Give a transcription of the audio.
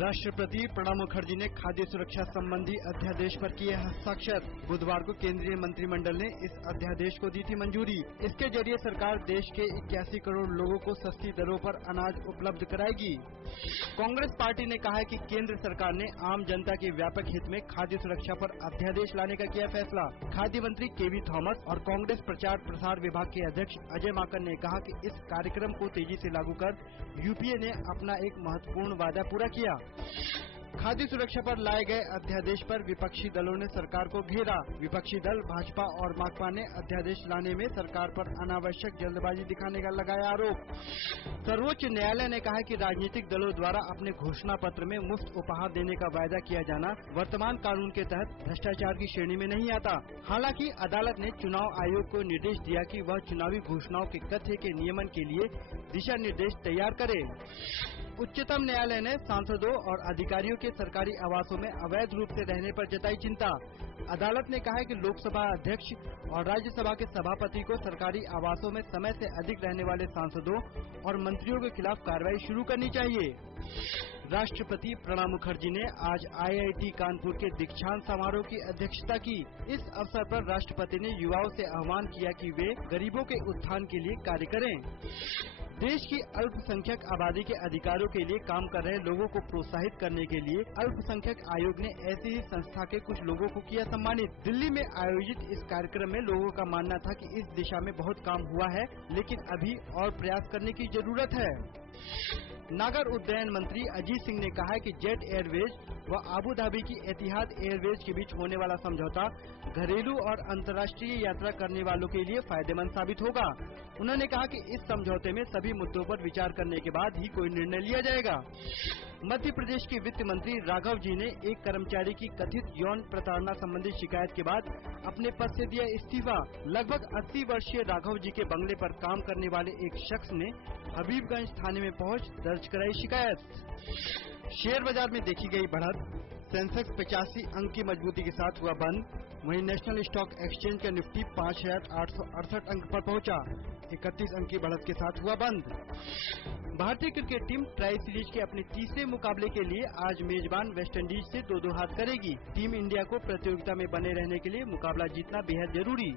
राष्ट्रपति प्रणब मुखर्जी ने खाद्य सुरक्षा संबंधी अध्यादेश पर किए हस्ताक्षर। बुधवार को केंद्रीय मंत्रिमंडल ने इस अध्यादेश को दी थी मंजूरी। इसके जरिए सरकार देश के 81 करोड़ लोगों को सस्ती दरों पर अनाज उपलब्ध कराएगी। कांग्रेस पार्टी ने कहा है कि केंद्र सरकार ने आम जनता के व्यापक हित में खाद्य सुरक्षा पर अध्यादेश लाने का किया फैसला। खाद्य मंत्री केवी थॉमस और कांग्रेस प्रचार प्रसार विभाग के अध्यक्ष अजय माकन ने कहा कि इस कार्यक्रम को तेजी से लागू कर यूपीए ने अपना एक महत्वपूर्ण वादा पूरा किया। खाद्य सुरक्षा पर लाए गए अध्यादेश पर विपक्षी दलों ने सरकार को घेरा। विपक्षी दल भाजपा और माकपा ने अध्यादेश लाने में सरकार पर अनावश्यक जल्दबाजी दिखाने का लगाया आरोप। सर्वोच्च न्यायालय ने कहा कि राजनीतिक दलों द्वारा अपने घोषणा पत्र में मुफ्त उपहार देने का वायदा किया जाना वर्तमान कानून के तहत भ्रष्टाचार की श्रेणी में नहीं आता। हालांकि अदालत ने चुनाव आयोग को निर्देश दिया कि वह चुनावी घोषणाओं के कथ्य के नियमन के लिए दिशा निर्देश तैयार करे। उच्चतम न्यायालय ने सांसदों और अधिकारियों के सरकारी आवासों में अवैध रूप से रहने पर जताई चिंता। अदालत ने कहा है कि लोकसभा अध्यक्ष और राज्यसभा के सभापति को सरकारी आवासों में समय से अधिक रहने वाले सांसदों और मंत्रियों के खिलाफ कार्रवाई शुरू करनी चाहिए। राष्ट्रपति प्रणब मुखर्जी ने आज आईआईटी कानपुर के दीक्षांत समारोह की अध्यक्षता की। इस अवसर पर राष्ट्रपति ने युवाओं से आह्वान किया कि वे गरीबों के उत्थान के लिए कार्य करें। देश की अल्पसंख्यक आबादी के अधिकारों के लिए काम कर रहे लोगों को प्रोत्साहित करने के लिए अल्पसंख्यक आयोग ने ऐसी ही संस्था के कुछ लोगों को किया सम्मानित। दिल्ली में आयोजित इस कार्यक्रम में लोगों का मानना था कि इस दिशा में बहुत काम हुआ है, लेकिन अभी और प्रयास करने की जरूरत है। नागर उड्डयन मंत्री अजीत सिंह ने कहा है कि जेट एयरवेज व आबू धाबी की एतिहाद एयरवेज के बीच होने वाला समझौता घरेलू और अंतर्राष्ट्रीय यात्रा करने वालों के लिए फायदेमंद साबित होगा। उन्होंने कहा कि इस समझौते में सभी मुद्दों पर विचार करने के बाद ही कोई निर्णय लिया जाएगा। मध्य प्रदेश के वित्त मंत्री राघव जी ने एक कर्मचारी की कथित यौन प्रताड़ना संबंधी शिकायत के बाद अपने पद से दिया इस्तीफा। लगभग 80 वर्षीय राघव जी के बंगले पर काम करने वाले एक शख्स ने हबीबगंज थाने में पहुंच दर्ज कराई शिकायत। शेयर बाजार में देखी गई बढ़त। सेंसेक्स 85 अंक की मजबूती के साथ हुआ बंद। वहीं नेशनल स्टॉक एक्सचेंज का निफ्टी 5868 अंक पर पहुंचा। 31 अंक की बढ़त के साथ हुआ बंद। भारतीय क्रिकेट टीम ट्राई सीरीज के अपने तीसरे मुकाबले के लिए आज मेजबान वेस्टइंडीज से 2-2 हाथ करेगी। टीम इंडिया को प्रतियोगिता में बने रहने के लिए मुकाबला जीतना बेहद जरूरी।